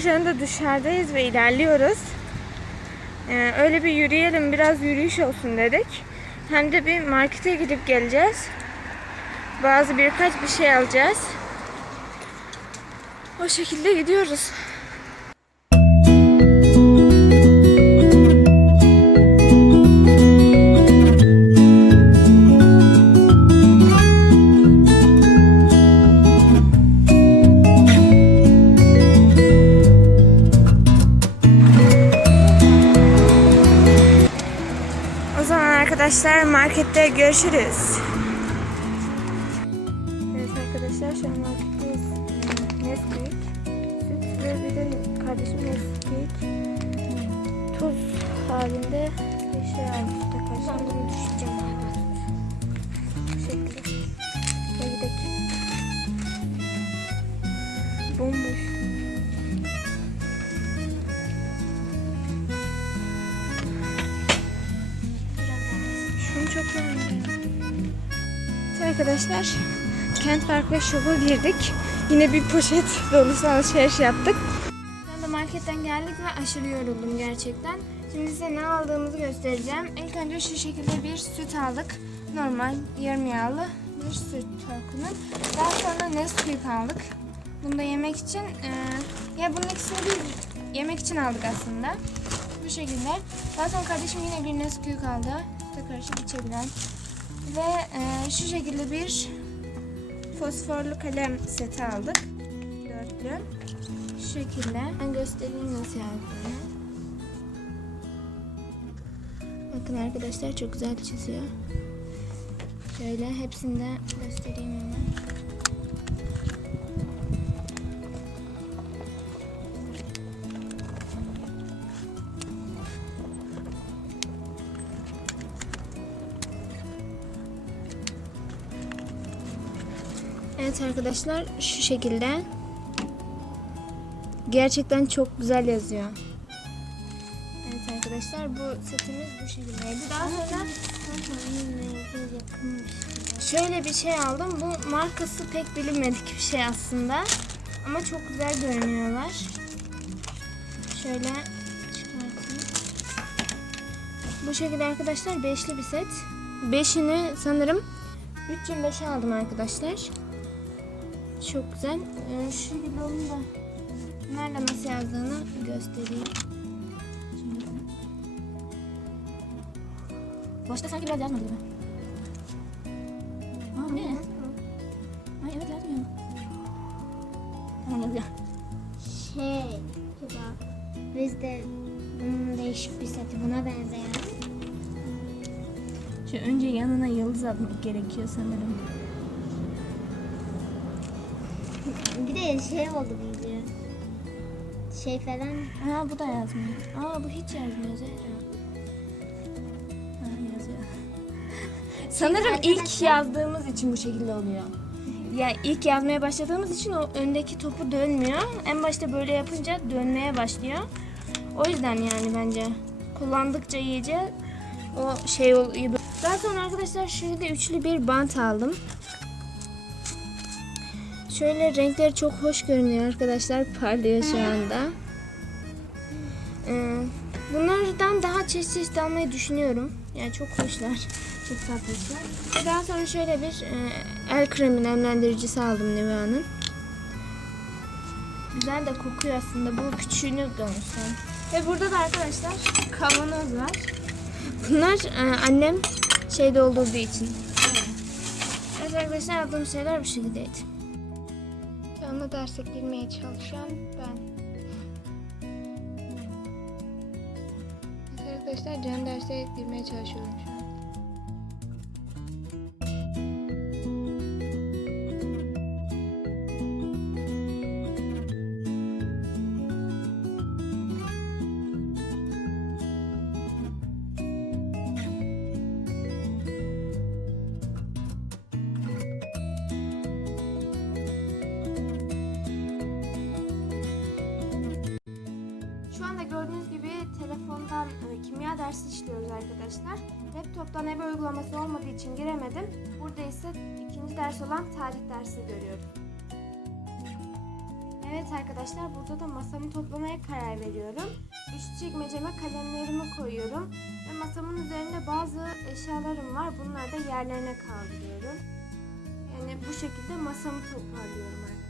şu anda dışarıdayız ve ilerliyoruz. Ee, öyle bir yürüyelim biraz yürüyüş olsun dedik. Hem de bir markete gidip geleceğiz. Bazı birkaç bir şey alacağız. O şekilde gidiyoruz. Markette görüşürüz. Evet arkadaşlar şu an marketteyiz. Ee, Nesquik, süt ve bir de kardeşim Nesquik tuz halinde bir şey almış da kardeşim. bunu düşeceğim. Bu şekilde. Gidelim. Bomboş. Arkadaşlar Kent Park ve Shop'a girdik. Yine bir poşet dolusu alışveriş yaptık. Ben de marketten geldik ve aşırı yoruldum gerçekten. Şimdi size ne aldığımızı göstereceğim. İlk önce şu şekilde bir süt aldık. Normal yarım yağlı bir süt torkunun. Daha sonra Nesquik aldık. Bunu da yemek için, e, ya bunun ikisini değil, yemek için aldık aslında. Bu şekilde. Daha sonra kardeşim yine bir Nesquik aldı. Süte karışık içebilen. Ve e, şu şekilde bir fosforlu kalem seti aldık. Dörtlü. Şu şekilde. Ben göstereyim nasıl yaptığını. Bakın arkadaşlar çok güzel çiziyor. Şöyle hepsini de göstereyim hemen. Evet arkadaşlar şu şekilde. Gerçekten çok güzel yazıyor. Evet arkadaşlar bu setimiz bu şekildeydi. Daha sonra şöyle bir şey aldım. Bu markası pek bilinmedik bir şey aslında. Ama çok güzel görünüyorlar. Şöyle çıkartayım. Bu şekilde arkadaşlar beşli bir set. Beşini sanırım 325'e aldım arkadaşlar. Çok güzel. Ee, şu şekilde onu da nerede nasıl yazdığını göstereyim. Şimdi. Başta sanki biraz yazmadı gibi. Aa ne? Ay evet yazmıyor. Tamam yazıyor. Şey, bak. Bizde bunun değişik bir seti buna benzeyen. Şu önce yanına yıldız atmak gerekiyor sanırım. Şey oldu bence. Şey falan. Aa bu da yazmıyor. Aa bu hiç yazmıyor Zehra. Ha yazıyor. Sanırım ilk arkadaşlar- yazdığımız için bu şekilde oluyor. Yani ilk yazmaya başladığımız için o öndeki topu dönmüyor. En başta böyle yapınca dönmeye başlıyor. O yüzden yani bence kullandıkça iyice o şey oluyor. Daha sonra arkadaşlar şöyle üçlü bir bant aldım. Şöyle renkleri çok hoş görünüyor arkadaşlar. Parlıyor şu anda. Ee, bunlardan daha çeşit çeşit almayı düşünüyorum. Yani çok hoşlar. Çok tatlılar. Daha sonra şöyle bir e, el kremi nemlendiricisi aldım Nivea'nın. Güzel de kokuyor aslında. Bu küçüğünü görmüşler. Ve burada da arkadaşlar kavanoz var. Bunlar e, annem şeyde olduğu için. Evet arkadaşlar aldığım şeyler bu şekildeydi. Canlı derse girmeye çalışan ben. Arkadaşlar canlı derse girmeye çalışıyorum şu an. Dersi işliyoruz arkadaşlar. Laptoptan ev uygulaması olmadığı için giremedim. Burada ise ikinci ders olan tarih dersi görüyorum. Evet arkadaşlar burada da masamı toplamaya karar veriyorum. Üst çekmeceme kalemlerimi koyuyorum. Ve masamın üzerinde bazı eşyalarım var. Bunları da yerlerine kaldırıyorum. Yani bu şekilde masamı toparlıyorum artık.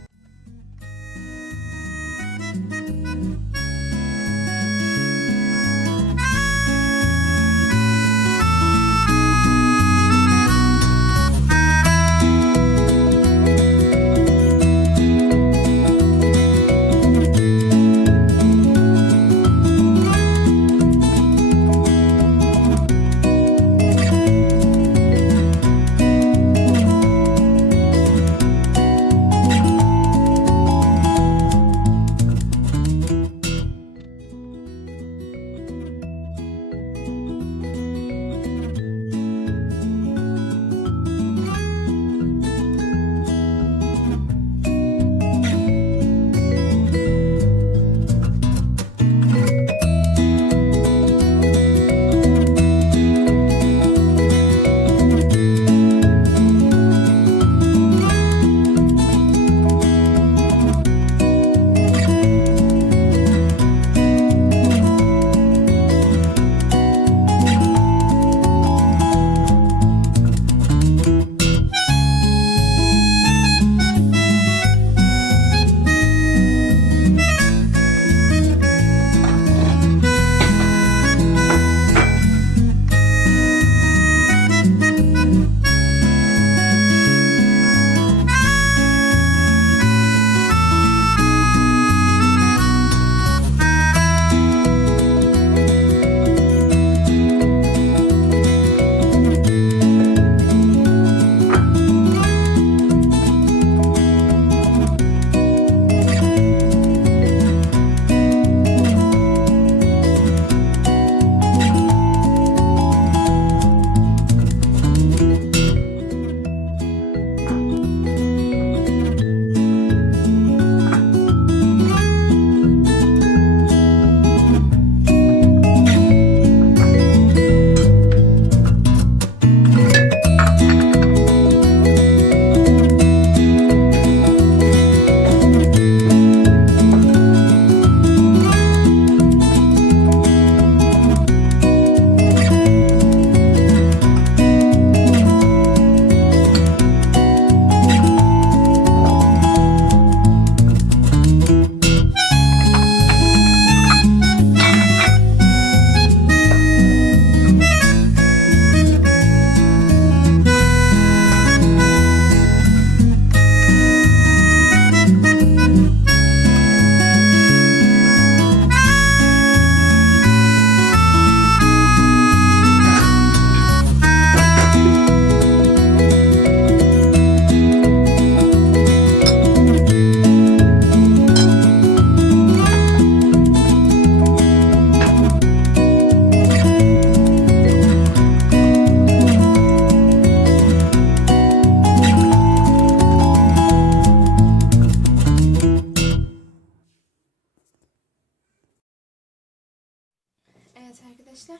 Arkadaşlar,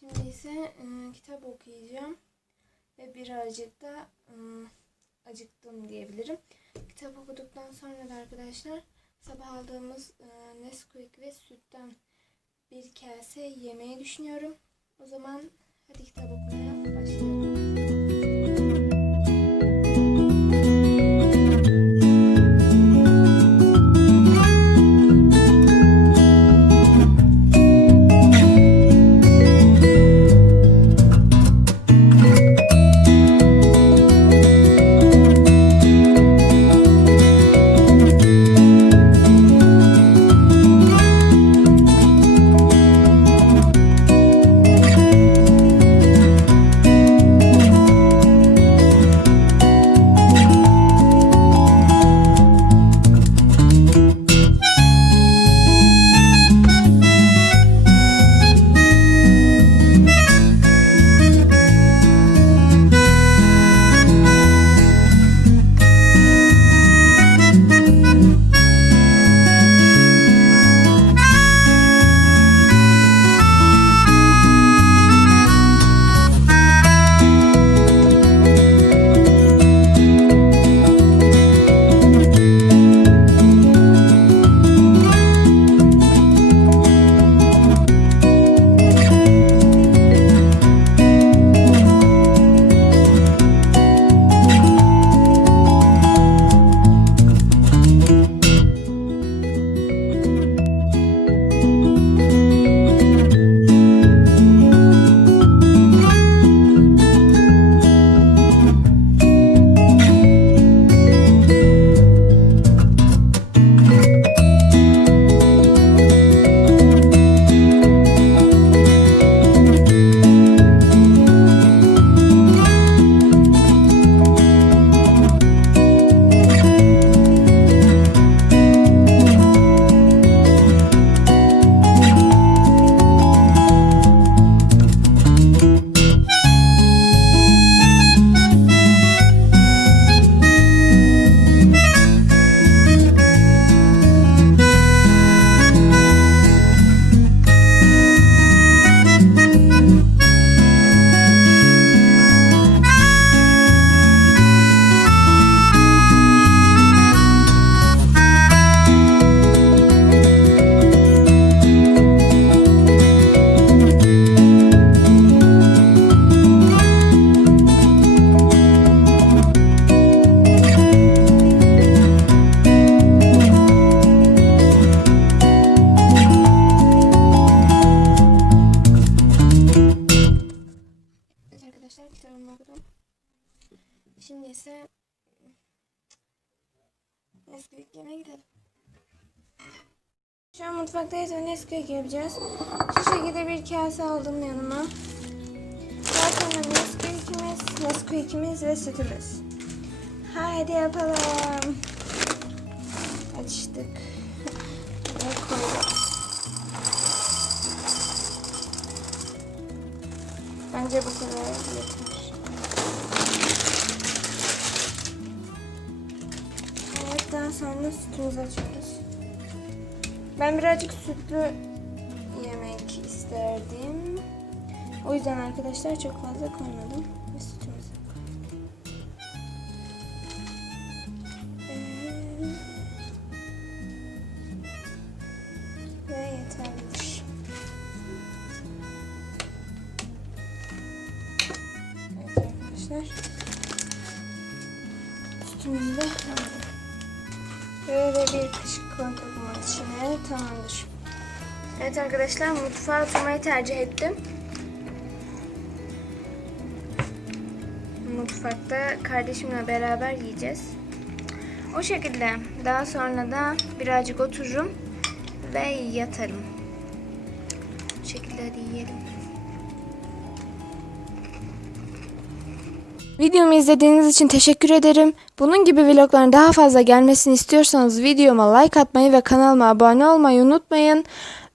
şimdi ise e, kitap okuyacağım ve birazcık da e, acıktım diyebilirim. Kitap okuduktan sonra da arkadaşlar sabah aldığımız e, Nesquik ve sütten bir kase yemeyi düşünüyorum. O zaman hadi kitap okumaya başlayalım. Mutfaktayız ve Nesquik yapacağız. Şu şekilde bir kase aldım yanıma. Sonra Nesquik'imiz, Nesquik'imiz ve sütümüz. Haydi yapalım. Açtık. Ve koyduk. Bence bu kadar yeter. Daha sonra sütümüzü açıyoruz. Ben birazcık sütlü yemek isterdim. O yüzden arkadaşlar çok fazla koymadım. Ve sütümüzü koydum. Ee, Ve yeterlidir. Evet arkadaşlar. Evet arkadaşlar mutfağa oturmayı tercih ettim. Mutfakta kardeşimle beraber yiyeceğiz. O şekilde daha sonra da birazcık otururum ve yatarım. Bu şekilde yiyelim. Videomu izlediğiniz için teşekkür ederim. Bunun gibi vlogların daha fazla gelmesini istiyorsanız videoma like atmayı ve kanalıma abone olmayı unutmayın.